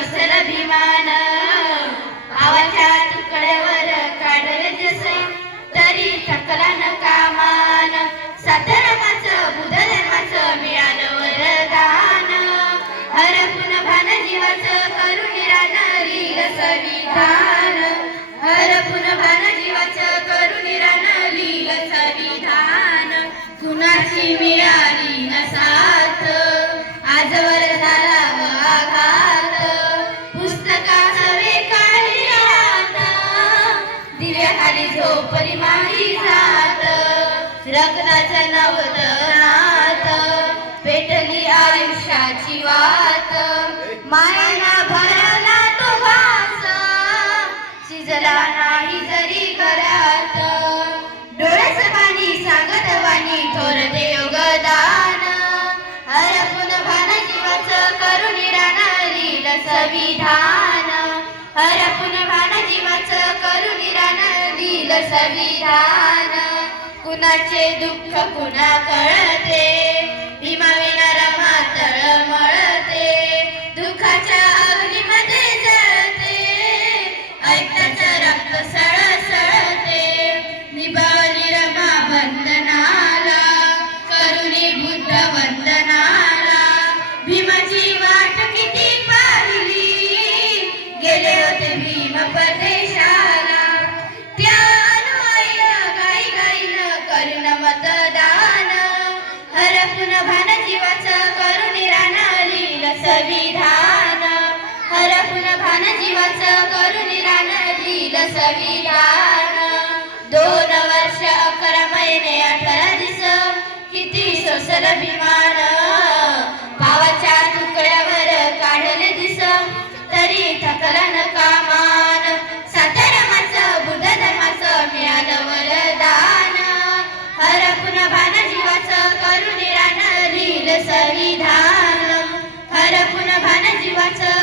सोसल अभिमान भावाच्या तुकड्यावर काढले जस तरी थकला न कामान. साधर्माचं बुध धर्माच मिळालं वरदान हरपून भान जीवाच करून रानली संविधान. हरपून भान जीवाच करून रानली संविधान. कुणाची मिळाली रक्ताचं नवतनात पेटली आयुष्याची वात. मायाना भरला तो भास शिजला नाही जरी घरात. डोळ्याचं पाणी सांगत वाणी थोर देवगदान. हरपून भान जीवाचं करून राहणारी संविधान हरपून भान जीवाचं करून राहणारी संविधान कुणाचे दुःख कुणा कळते? भान जीवाचं करून रानलील संविधान. हरपून भान जीवाचं करून रानलील संविधान. दोन वर्ष अकरा महिने अठरा दिस किती सोसल अभिमान. भावाच्या तुकड्यावर काढले दिस तरी थकला नका. संविधान खरपून भान भान जीवाचं